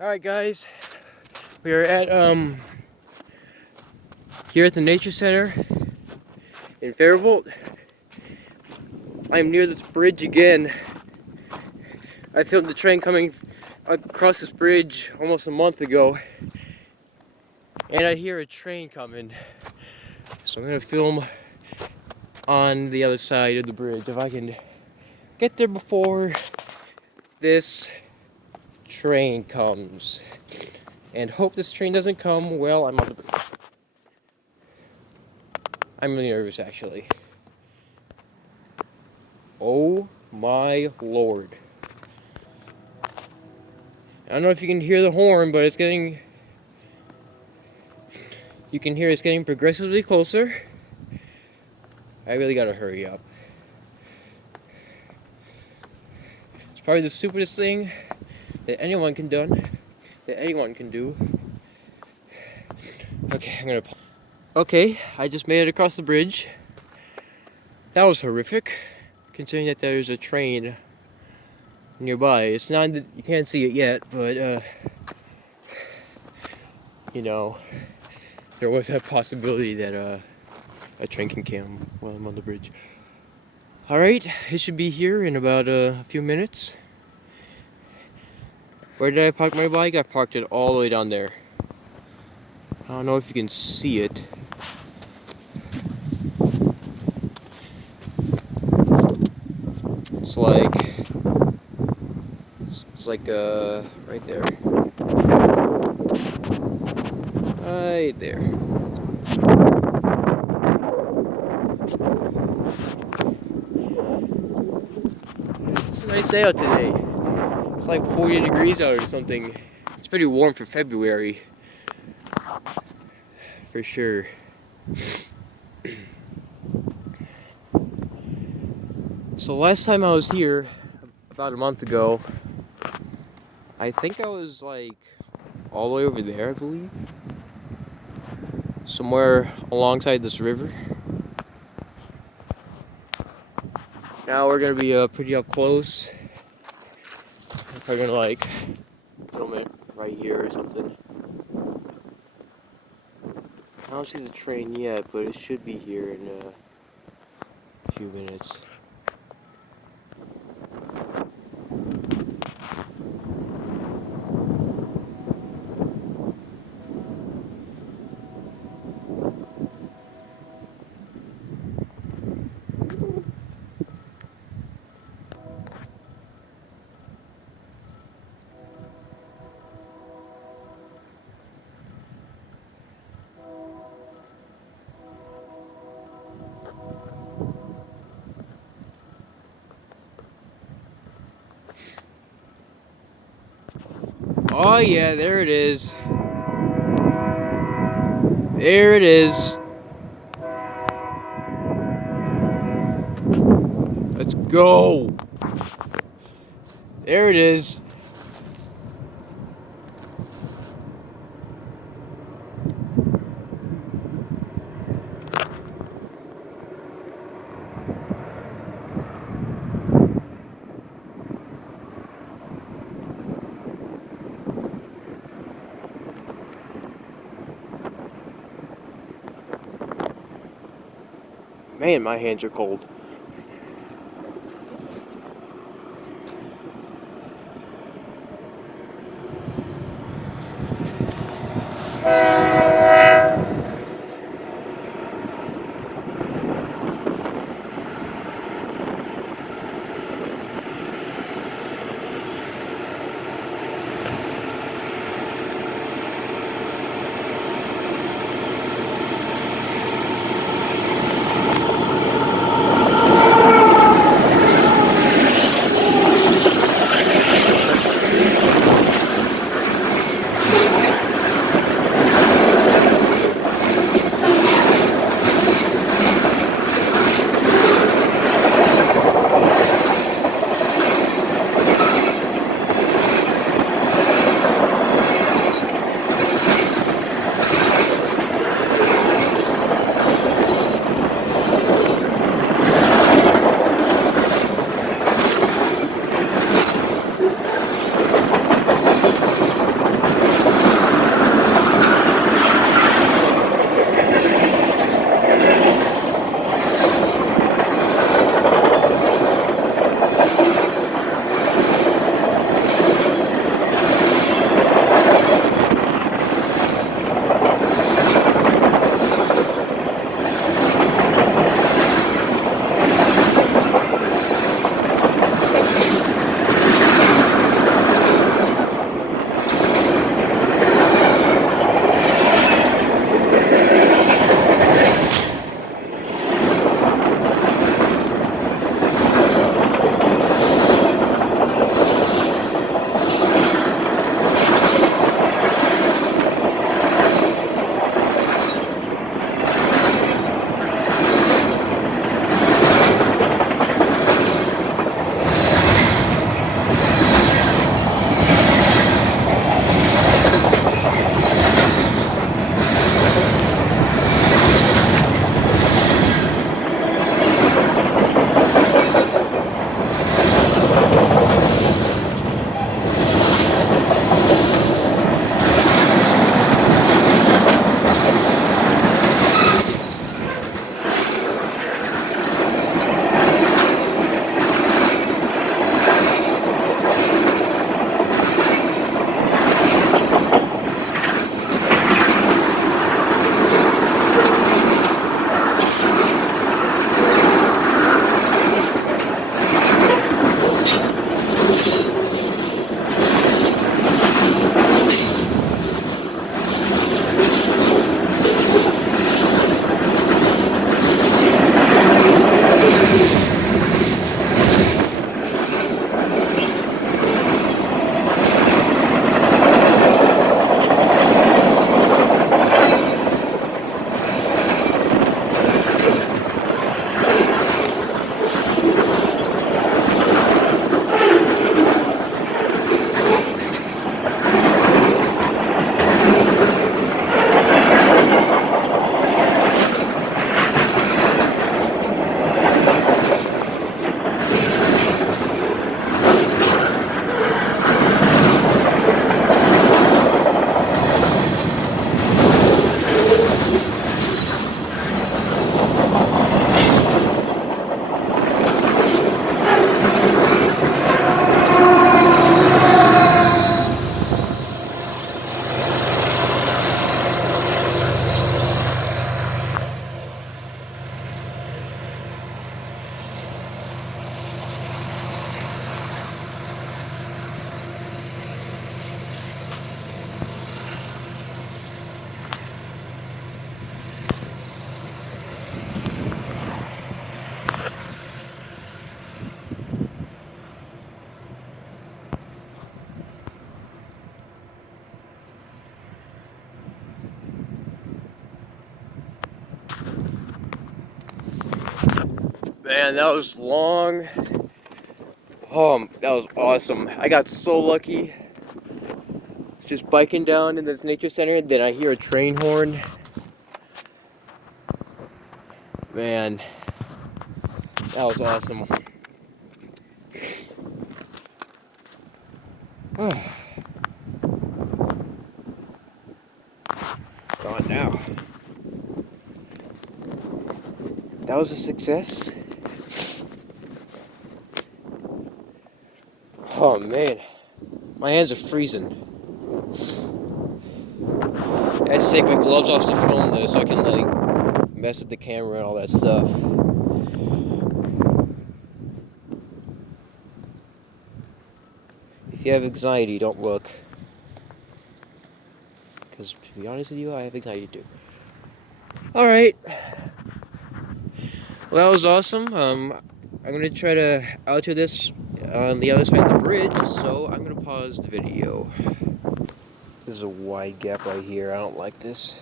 Alright guys, we are at here at the Nature Center in Faribault. I'm near this bridge again. I filmed the train coming across this bridge almost a month ago, and I hear a train coming. So I'm gonna film on the other side of the bridge if I can get there before this train comes. And hope this train doesn't come while I'm on the bridge. I'm really nervous actually. Oh my lord. I don't know if you can hear the horn, but you can hear it's getting progressively closer. I really gotta hurry up. It's probably the stupidest thing that anyone can do. Okay, I just made it across the bridge. That was horrific, considering that there's a train nearby. It's not that you can't see it yet, but you know, there was that possibility that a train can come while I'm on the bridge. Alright, it should be here in about a few minutes. Where did I park my bike? I parked it all the way down there. I don't know if you can see it. It's like right there. Right there. It's a nice day out today. It's like 40 degrees out or something. It's pretty warm for February. For sure. So last time I was here, about a month ago, I think I was like all the way over there, I believe. Somewhere alongside this river. Now we're gonna be pretty up close. I'm probably gonna like film it right here or something. I don't see the train yet, but it should be here in a few minutes. Oh yeah, there it is. There it is. Let's go. There it is. Man, my hands are cold. Man, that was long. Oh, that was awesome. I got so lucky. Just biking down in this nature center, then I hear a train horn. Man, that was awesome. It's gone now. That was a success. Oh man, my hands are freezing. I had to take my gloves off to film this so I can like mess with the camera and all that stuff. If you have anxiety, don't look. Because to be honest with you, I have anxiety too. Alright. Well, that was awesome. I'm going to try to alter this on the other side of the bridge, so I'm going to pause the video. This is a wide gap right here. I don't like this.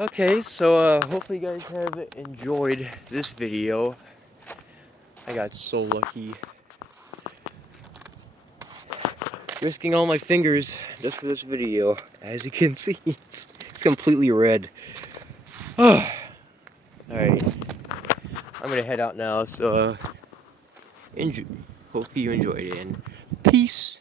Okay, so hopefully you guys have enjoyed this video. I got so lucky. Risking all my fingers just for this video. As you can see, it's completely red. Alright. I'm gonna head out now, so enjoy. Hopefully you enjoyed it, and peace.